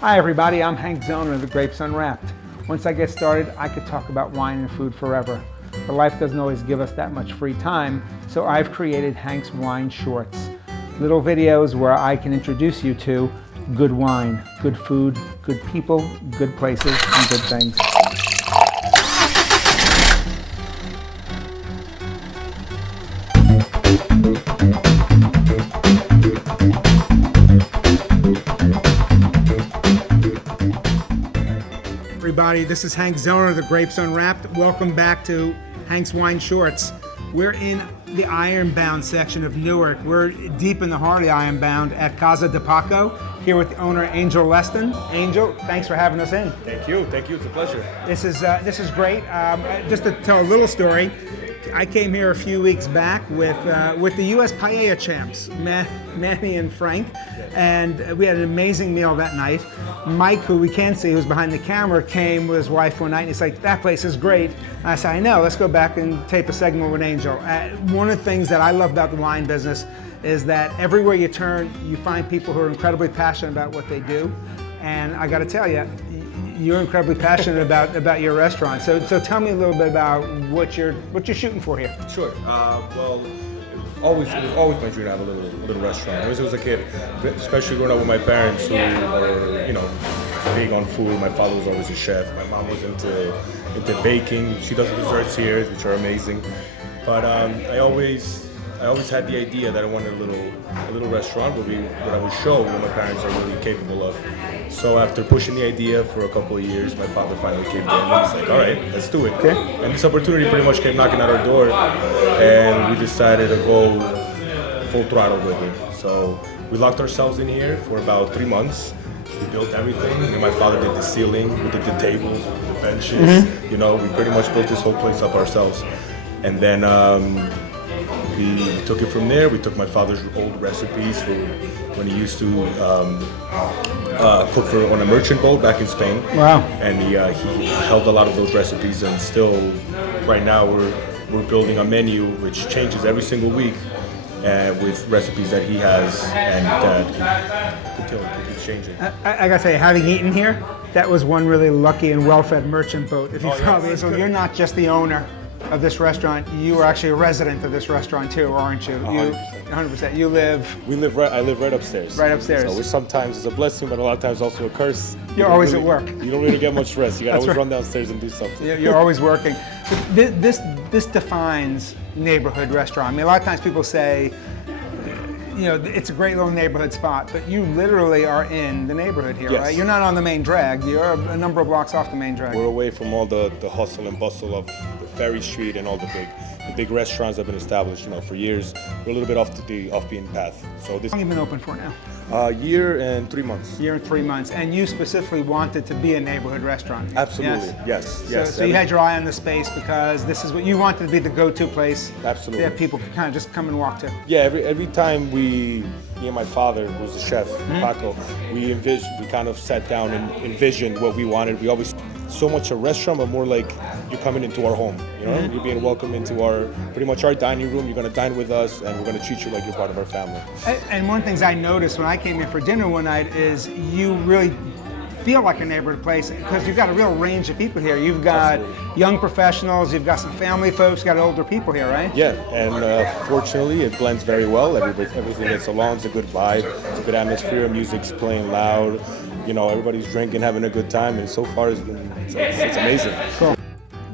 Hi everybody, I'm Hank Zona of the Grapes Unwrapped. Once I get started, I could talk about wine and food forever. But life doesn't always give us that much free time, so I've created Hank's Wine Shorts. Little videos where I can introduce you to good wine, good food, good people, good places, and good things. Everybody, this is Hank Zona of the Grapes Unwrapped. Welcome back to Hank's Wine Shorts. We're in the Ironbound section of Newark. We're deep in the heart of the Ironbound at Casa De Paco, here with the owner Angel Leston. Angel, thanks for having us in. Thank you, it's a pleasure. This is great. Just to tell a little story, I came here a few weeks back with the U.S. Paella champs, Manny and Frank, and we had an amazing meal that night. Mike, who we can't see, who's behind the camera, came with his wife one night, and he's like, "That place is great." And I said, "I know, let's go back and tape a segment with Angel." One of the things that I love about the wine business is that everywhere you turn, you find people who are incredibly passionate about what they do, and I got to tell you, you're incredibly passionate about your restaurant. So tell me a little bit about what you're shooting for here. Sure. Well, it was always my dream to have a little restaurant. Ever since I was a kid, especially growing up with my parents who were, big on food. My father was always a chef. My mom was into baking. She does desserts here, which are amazing. But I always had the idea that I wanted a little restaurant where I would show what my parents are really capable of. So after pushing the idea for a couple of years, my father finally came in and was like, "All right, let's do it." Okay. And this opportunity pretty much came knocking at our door, and we decided to go full throttle with it. So we locked ourselves in here for about 3 months. We built everything. And my father did the ceiling, we did the tables, the benches. Mm-hmm. We pretty much built this whole place up ourselves. And then we took it from there. We took my father's old recipes for when he used to cook on a merchant boat back in Spain. Wow. And he held a lot of those recipes, and still, right now, we're building a menu which changes every single week with recipes that he has and that keeps changing. I gotta say, having eaten here, that was one really lucky and well-fed merchant boat. If you follow me, so you're not just the owner of this restaurant, you are actually a resident of this restaurant too, aren't you? 100%. You live. I live right upstairs. Right upstairs. So which sometimes is a blessing, but a lot of times also a curse. You're always at work. You don't really get much rest. You gotta always right. run downstairs and do something. You're always working. This defines neighborhood restaurant. I mean, a lot of times people say, it's a great little neighborhood spot, but you literally are in the neighborhood here, Yes. right? You're not on the main drag. You're a number of blocks off the main drag. We're away from all the hustle and bustle of the Ferry Street and all the big restaurants that have been established, for years. We're a little bit off the off-beaten path. So this How long have you been open for now? year and 3 months. Year and 3 months, and you specifically wanted to be a neighborhood restaurant. Absolutely, yes. So you had your eye on the space because this is what you wanted to be, the go-to place. Absolutely. That people could kind of just come and walk to. Yeah, every time me and my father, who was the chef, Paco, we kind of sat down and envisioned what we wanted. We always so much a restaurant, but more like you're coming into our home. You're being welcomed into pretty much our dining room. You're gonna dine with us, and we're gonna treat you like you're part of our family. And one of the things I noticed when I came here for dinner one night is you really feel like a neighborhood place because you've got a real range of people here. You've got young professionals, you've got some family folks, you've got older people here, right? Yeah, and fortunately it blends very well. Everything gets along. It's a good vibe. It's a good atmosphere. Music's playing loud. Everybody's drinking, having a good time, and so far it's amazing. Cool.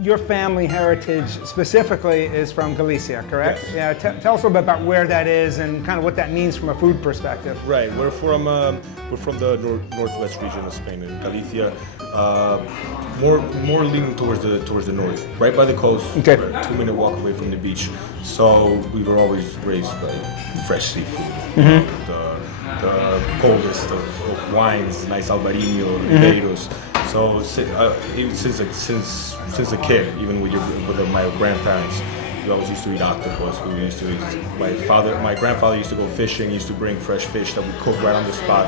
Your family heritage specifically is from Galicia, correct? Yes. Yeah. Tell us a little bit about where that is and kind of what that means from a food perspective. Right. We're from the northwest region of Spain, in Galicia. More leaning towards the north, right by the coast. Okay. We're a 2-minute walk away from the beach. So we were always raised by fresh seafood. The coldest of wines, nice Albarino, Ribeiros. So since a kid, even with my grandparents, we always used to eat octopus. We used to eat. My grandfather used to go fishing. He used to bring fresh fish that we cook right on the spot.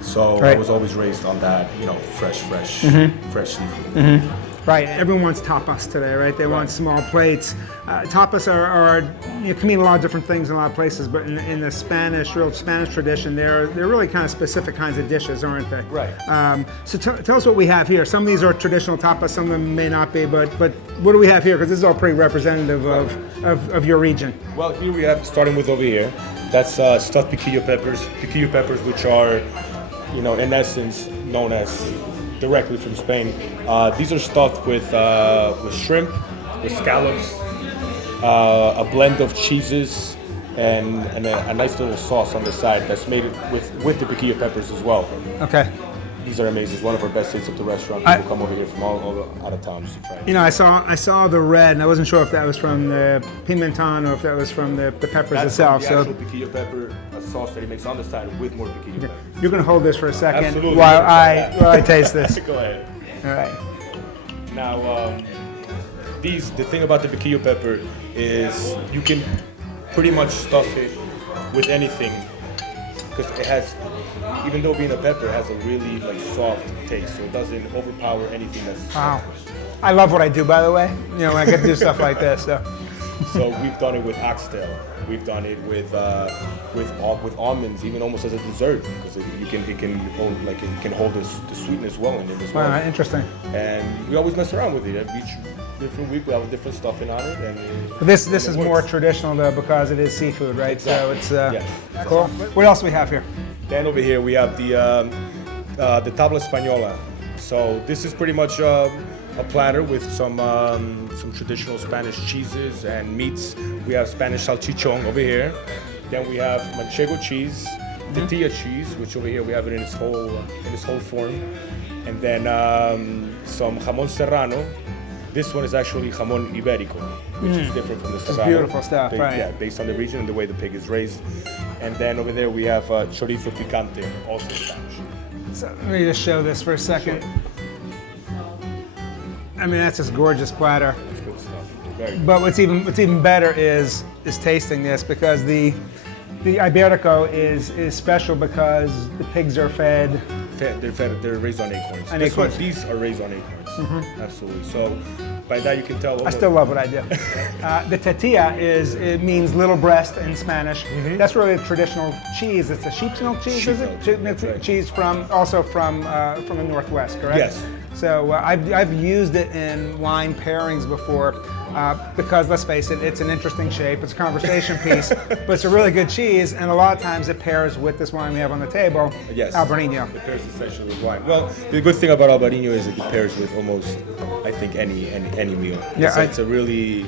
So I was always raised on that, fresh seafood. Right, everyone wants tapas today, right? They want small plates. Tapas can mean a lot of different things in a lot of places, but in the real Spanish tradition, they're really kind of specific kinds of dishes, aren't they? Right. So tell us what we have here. Some of these are traditional tapas, some of them may not be, but what do we have here? Because this is all pretty representative of your region. Well, here we have, starting with over here, that's stuffed piquillo peppers. Piquillo peppers, which are, in essence, known as directly from Spain. These are stuffed with shrimp, with scallops, a blend of cheeses, and a nice little sauce on the side that's made with the piquillo peppers as well. Okay. These are amazing. It's one of our best hits at the restaurant. People come over here from all out of town to try it. I saw the red, and I wasn't sure if that was from the pimenton or if that was from the peppers itself. That's the actual piquillo pepper sauce that he makes on the side with more piquillo pepper. You're going to hold this for a second Absolutely. while I taste this. Go ahead. All right. Now, the thing about the piquillo pepper is you can pretty much stuff it with anything because it has, even though being a pepper, it has a really soft taste, so it doesn't overpower anything that's. Wow. I love what I do, by the way. When I get to do stuff like this. So we've done it with oxtail. We've done it with almonds, even almost as a dessert, because it can hold the sweetness well in it as well. Wow, interesting. And we always mess around with it. Each different week we have a different stuffing on it, and This is more traditional though because it is seafood, right? Exactly. So it's yes. cool. What else do we have here? Then over here we have the tabla española. So this is pretty much a platter with some traditional Spanish cheeses and meats. We have Spanish salchichon over here. Then we have manchego cheese, tortilla cheese, which over here we have it in its whole form. And then some jamón serrano. This one is actually jamón ibérico, which is different from the serrano. It's beautiful stuff, right? Yeah, based on the region and the way the pig is raised. And then over there we have chorizo picante, also Spanish. So let me just show this for a second. I mean, that's just gorgeous platter. That's good stuff. Very good. But what's even better is tasting this because the Iberico is special because the pigs are fed. They're raised on acorns. These are raised on acorns. Mm-hmm. Absolutely. So by that you can tell. I still love what I do. The tortilla it means little breast in Spanish. Mm-hmm. That's really a traditional cheese. It's a sheep's milk cheese, is it? Right. Cheese from the Northwest, correct? Yes. So I've used it in wine pairings before because let's face it, it's an interesting shape. It's a conversation piece, but it's a really good cheese, and a lot of times it pairs with this wine we have on the table. Yes. Albarino. It pairs essentially with wine. Well, the good thing about Albarino is it pairs with almost, I think, any meal. Yeah, it's a really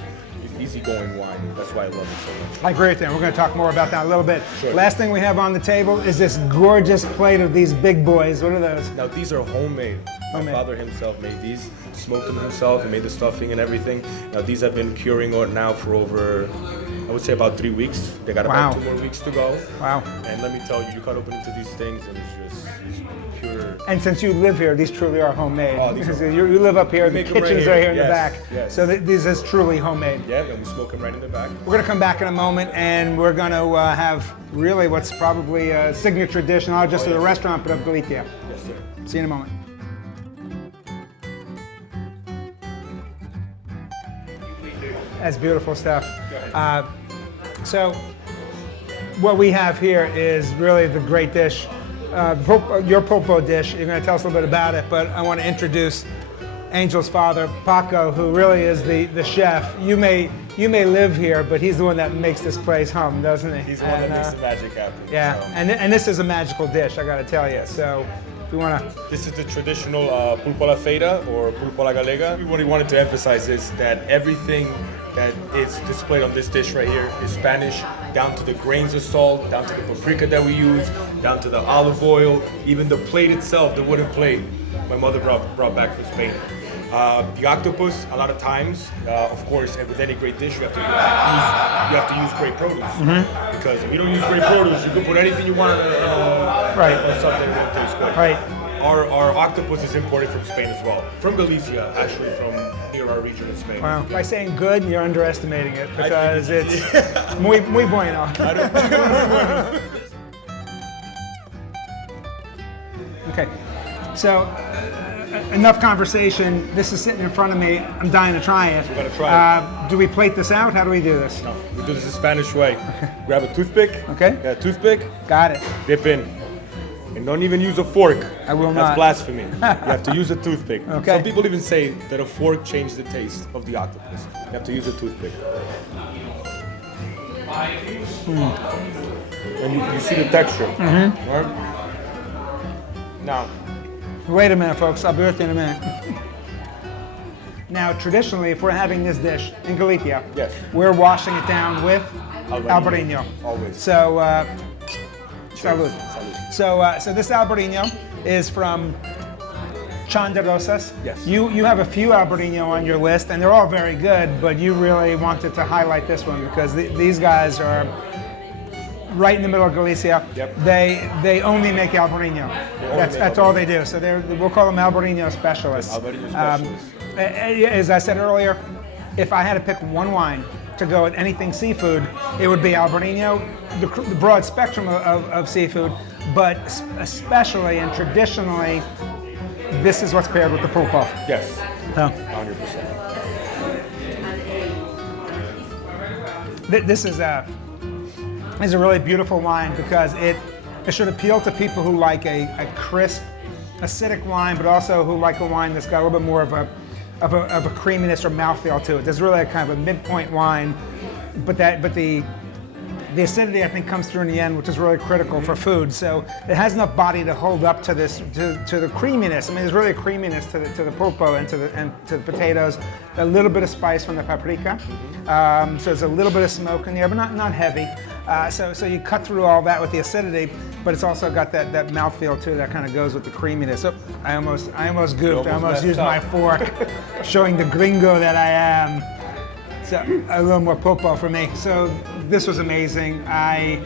easygoing wine. That's why I love it so much. I agree with you. We're going to talk more about that in a little bit. Sure. Last thing we have on the table is this gorgeous plate of these big boys. What are those? Now these are homemade. My father himself made these, smoked them himself, and made the stuffing and everything. Now these have been curing now for over, I would say about 3 weeks. They got about 2 more weeks to go. Wow. And let me tell you, you cut open into these things and it's pure. And since you live here, these truly are homemade. Oh, these are you live up here, the kitchen's right here in the back. Yes. So this is truly homemade. Yeah, and we smoke them right in the back. We're going to come back in a moment and we're going to have really what's probably a signature dish, not just of the restaurant, but of Galicia. Yes, sir. See you in a moment. That's beautiful stuff. So what we have here is really the great dish, your pulpo dish. You're going to tell us a little bit about it, but I want to introduce Angel's father, Paco, who really is the chef. You may live here, but he's the one that makes this place hum, doesn't he? He's the one that makes the magic happen. Yeah, so. and this is a magical dish, I got to tell you. So if you want to... This is the traditional pulpo a la feira or pulpo a la galega. What we wanted to emphasize is that everything that is displayed on this dish right here is Spanish, down to the grains of salt, down to the paprika that we use, down to the olive oil, even the plate itself, the wooden plate, my mother brought back from Spain. The octopus, a lot of times, of course, and with any great dish, you have to use great produce. Mm-hmm. Because if you don't use great produce, you can put anything you want on something that tastes good. Right. Our octopus is imported from Spain as well. From Galicia, actually, from near our region in Spain. Wow. By saying good, you're underestimating it because it's muy bueno. Okay. So enough conversation. This is sitting in front of me. I'm dying to try it. We're gonna try Do we plate this out? How do we do this? No, we do this the Spanish way. Grab a toothpick. Okay. Got a toothpick. Got it. Dip in. And don't even use a fork. I will That's not. blasphemy. You have to use a toothpick. Okay. Some people even say that a fork changed the taste of the octopus. You have to use a toothpick. And you see the texture. Right? Now, Wait a minute, folks. I'll be with you in a minute. Now, traditionally, if we're having this dish in Galicia, Yes. we're washing it down with Albarino. Albarino. Always. So, salud. Salud. So this Albarino is from Chandarosas. Yes. You have a few Albarino on your list, and they're all very good, but you really wanted to highlight this one because these guys are right in the middle of Galicia. Yep. They only make Albarino. That's all they do. So we'll call them Albarino specialists. Albarino specialists. As I said earlier, if I had to pick one wine to go with anything seafood, it would be Albarino, the broad spectrum of seafood, but especially and traditionally, this is what's paired with the pulpo. Yes. So, 100%. this is a really beautiful wine because it should appeal to people who like a crisp, acidic wine, but also who like a wine that's got a little bit more of a creaminess or mouthfeel to it. There's really a kind of a midpoint wine, but the acidity I think comes through in the end, which is really critical for food. So it has enough body to hold up to this to the creaminess. I mean, there's really a creaminess to the pulpo and to the potatoes. A little bit of spice from the paprika. So there's a little bit of smoke in there, but not heavy. So you cut through all that with the acidity, but it's also got that mouthfeel too that kind of goes with the creaminess. Oh, I almost goofed. I almost used my fork, showing the gringo that I am. So a little more pulpo for me. So this was amazing. I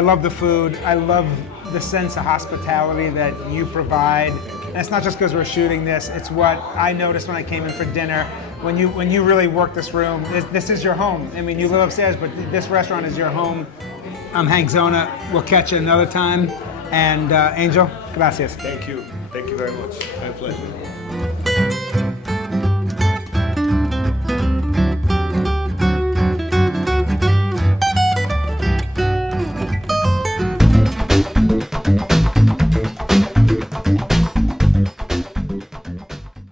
love the food. I love the sense of hospitality that you provide. And it's not just because we're shooting this. It's what I noticed when I came in for dinner. When you really work this room, this is your home. I mean, you live upstairs, but this restaurant is your home. I'm Hank Zona. We'll catch you another time. And Angel, gracias. Thank you. Thank you very much. My pleasure.